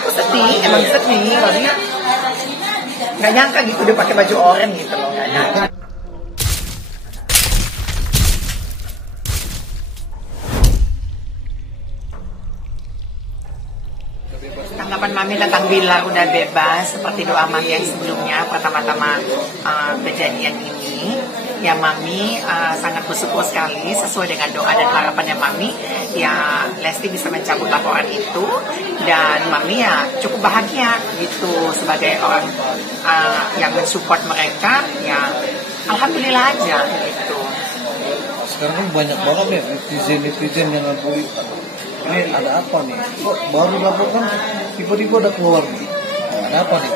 aku sedih, emang sedih, soalnya nggak nyangka gitu dia pakai baju oranye gitu loh, nggak nyangka. Tanggapan Mami tentang Bilar udah bebas seperti doa Mami yang sebelumnya pertama-tama kejadian ini, ya Mami sangat bersyukur sekali sesuai dengan doa dan harapannya Mami, ya Lesti bisa mencabut laporan itu, dan Mami ya cukup bahagia gitu sebagai orang yang mensupport mereka, ya alhamdulillah aja gitu. Sekarang kan banyak banget nih netizen yang ngabuli. Ini ada apa nih? Kok baru laporkan tiba-tiba udah keluar nih? Ada apa nih?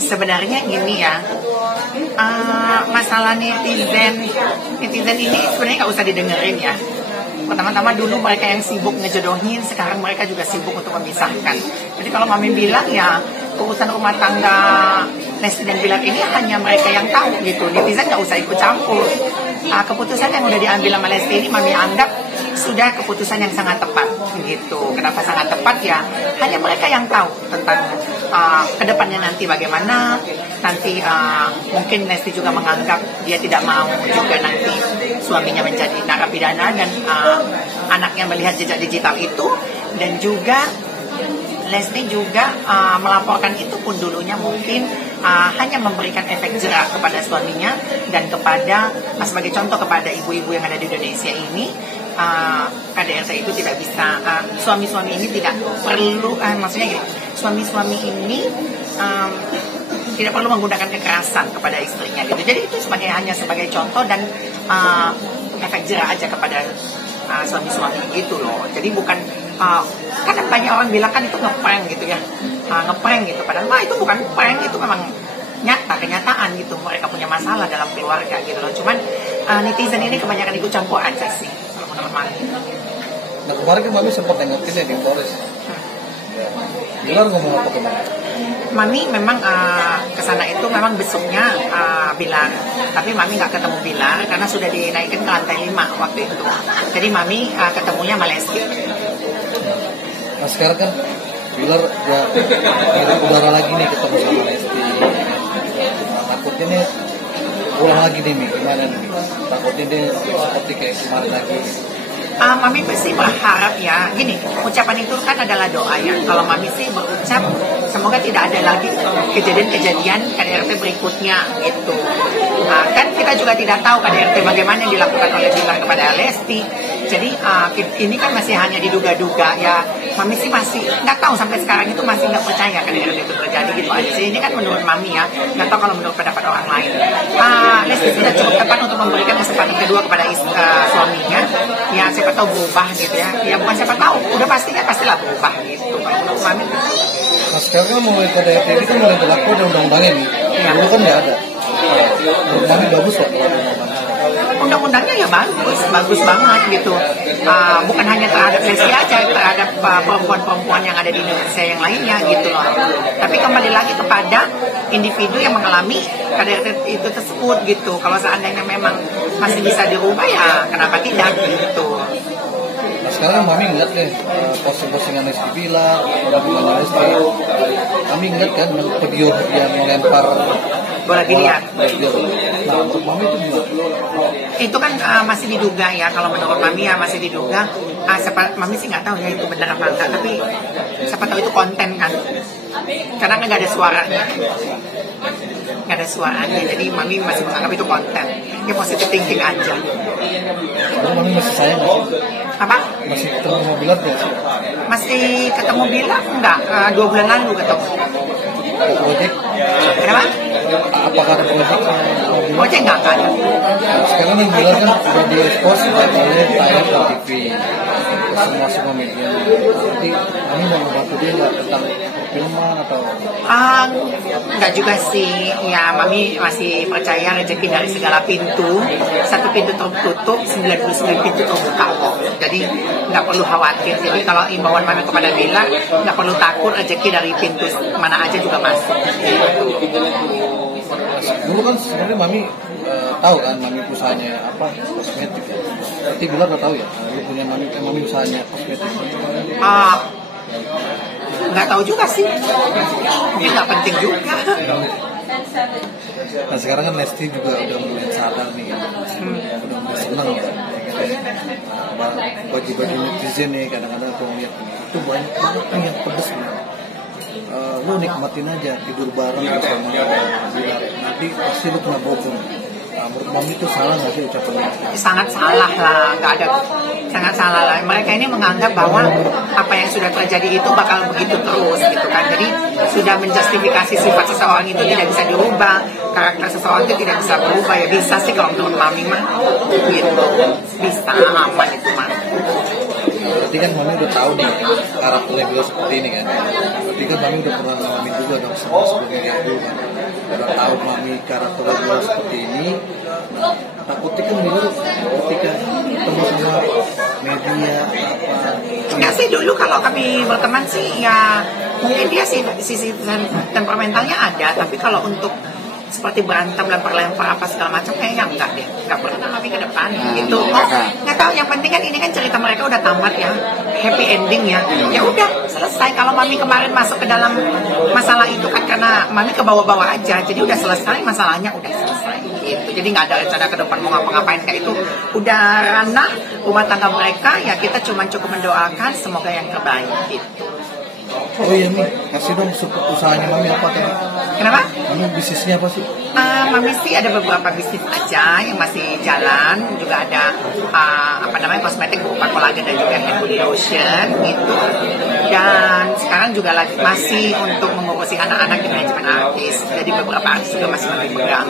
Sebenarnya gini ya, masalah netizen ini sebenarnya nggak usah didengerin ya. Pertama-tama dulu mereka yang sibuk ngejodohin, sekarang mereka juga sibuk untuk memisahkan. Jadi kalau Mami bilang ya, urusan rumah tangga Lesti dan Bilar ini hanya mereka yang tahu gitu. Netizen nggak usah ikut campur. Keputusan yang udah diambil sama Lesti ini Mami anggap sudah keputusan yang sangat tepat gitu. Kenapa sangat tepat ya? Hanya mereka yang tahu tentang kedepannya nanti bagaimana. Nanti mungkin Lesti juga menganggap dia tidak mau juga nanti suaminya menjadi narapidana dan anaknya melihat jejak digital itu, dan juga Lesti juga melaporkan itu pun dulunya mungkin hanya memberikan efek jerak kepada suaminya dan kepada sebagai contoh kepada ibu-ibu yang ada di Indonesia ini. KDRT itu tidak bisa, suami-suami ini tidak perlu, maksudnya gini, suami-suami ini tidak perlu menggunakan kekerasan kepada istrinya gitu. Jadi itu hanya sebagai contoh dan efek jerak aja kepada suami-suami gitu loh. Jadi bukan kan banyak orang bilang kan itu ngeprank gitu ya, ngeprank gitu. Padahal itu bukan prank, itu memang kenyataan gitu. Mereka punya masalah dalam keluarga gitu loh. Cuman netizen ini kebanyakan ikut campur aja sih kalau menurut Mami. Nah kemarin kan Mami sempat nengokin ya di Polres. Bilar ngomong apa ke Mami? Mami memang kesana itu memang besoknya Bilar, tapi Mami nggak ketemu Bilar karena sudah dinaikkan ke lantai 5 waktu itu. Jadi Mami ketemunya sama Lesti. Nah sekarang kan Bilar ya udara lagi nih ketemu sama Lesti. Nah, takutnya nih ulang lagi nih gimana nih? Takutnya dia seperti kayak kemarin lagi. Mami pasti berharap ya, gini, ucapan itu kan adalah doa ya. Kalau Mami sih berucap, semoga tidak ada lagi kejadian-kejadian KDRT berikutnya gitu. Kan kita juga tidak tahu KDRT bagaimana yang dilakukan oleh Bilar kepada Lesti. Jadi ini kan masih hanya diduga-duga ya. Mami sih masih nggak tahu sampai sekarang itu masih nggak percaya KDRT itu terjadi gitu aja sih. Ini kan menurut Mami ya, nggak tahu kalau menurut pendapat orang lain. Lesti sudah cukup tepat untuk memberikan kesempatan kedua kepada suaminya. Ya siapa tahu berubah gitu ya. Ya bukan siapa tahu, udah pastilah berubah gitu. Kalau menurut Mami. Nah sekarang kan mulai KDRT ini kan mulai berlaku ada undang-undangnya nih. Ya. Dulu kan nggak ada. Menurut Mami bagus loh undang-undangnya ya bagus banget gitu. Bukan hanya terhadap Lesti aja, terhadap perempuan-perempuan yang ada di Indonesia yang lainnya gitu loh. Tapi kembali lagi kepada individu yang mengalami KDRT itu tersebut gitu. Kalau seandainya memang masih bisa dirubah ya kenapa tidak gitu. Nah sekarang Mami ngeliat deh posting-postingan Lesti Bilar, orang-orang Lesti. Mami ngeliat kan video yang melempar bola biliar. Nah untuk Mami itu gimana? Itu kan masih diduga ya, kalau menurut Mami ya masih diduga. Mami sih nggak tahu ya itu benar apa enggak, tapi siapa tahu itu konten kan, karena nggak ada suaranya, jadi Mami masih menganggap itu konten. Ya positive thinking aja. Mami masih sayang nggak sih? Apa? Masih ketemu sama Bilar nggak sih? Masih ketemu Bilar enggak? 2 bulan lalu ketemu. Project? Kenapa? Apakah ada project? Project nggak ada. Sekarang yang Bilar kan sudah di-expose oleh Thailand TV, semua media. Jadi kami mau membantu dia nggak tentang perfilman atau? Enggak juga sih. Ya Mami masih percaya rezeki dari segala pintu. Satu pintu tertutup, 99 pintu terbuka kok. Jadi nggak perlu khawatir. Jadi kalau imbauan Mami kepada Bilar, nggak perlu takut, rezeki dari pintu mana aja juga masuk. Dulu kan sebenarnya Mami tahu kan Mami usahanya apa, kosmetik. Berarti Bilar nggak tahu ya, lu punya Mami usahanya kosmetik. Nggak tahu juga sih, mungkin nggak penting juga. Nah sekarang kan Lesti juga udah mulai sadar nih, udah mulai seneng ya. Bagi-bagi netizen nih kadang-kadang aku ngeliat itu banyak banget nih yang pedes nih. Lu nikmatin aja tidur bareng bersama Bilar, nanti pasti lu kena bobong. Nah, menurut mami itu salah nggak sih ucapannya? Sangat salah lah, nggak ada, sangat salah lah. Mereka ini menganggap bahwa apa yang sudah terjadi itu bakal begitu terus gitu kan. Jadi sudah menjustifikasi sifat seseorang itu tidak bisa dirubah, karakter seseorang itu tidak bisa berubah. Ya bisa sih kalau menurut mami mah gitu, bisa aman itu mah. Berarti kan mami udah tahu nih karakternya beliau seperti ini kan. Berarti kan mami udah pernah ngalamin juga dong sama sebelumnya kayak dulu kan. Udah tahu mami karakternya beliau seperti ini. Takutnya kan beliau ketika ketemu sama media apa. Ya sih dulu kalau kami berteman sih ya mungkin dia sisi temperamentalnya ada, tapi kalau untuk seperti berantem lempar-lempar apa segala macam kayaknya enggak deh, nggak pernah kami ke depan gitu. Nggak tahu, yang penting kan ini kan cerita mereka udah tamat ya, happy ending ya, ya udah selesai. Kalau mami kemarin masuk ke dalam masalah itu kan karena mami ke bawah-bawah aja, jadi udah selesai masalahnya, udah selesai gitu. Jadi nggak ada rencana ke depan mau ngapa-ngapain kayak itu, udah ranah rumah tangga mereka ya. Kita cuma cukup mendoakan semoga yang terbaik gitu. Oh iya nih, kasih dong usahanya mami apa kan? Kenapa? Mami bisnisnya apa sih? Mami sih ada beberapa bisnis aja yang masih jalan, juga ada kosmetik berupa kolagen dan juga hand body lotion gitu. Dan sekarang juga lagi masih untuk mengurusi anak-anak di manajemen artis. Jadi beberapa artis juga masih memegang.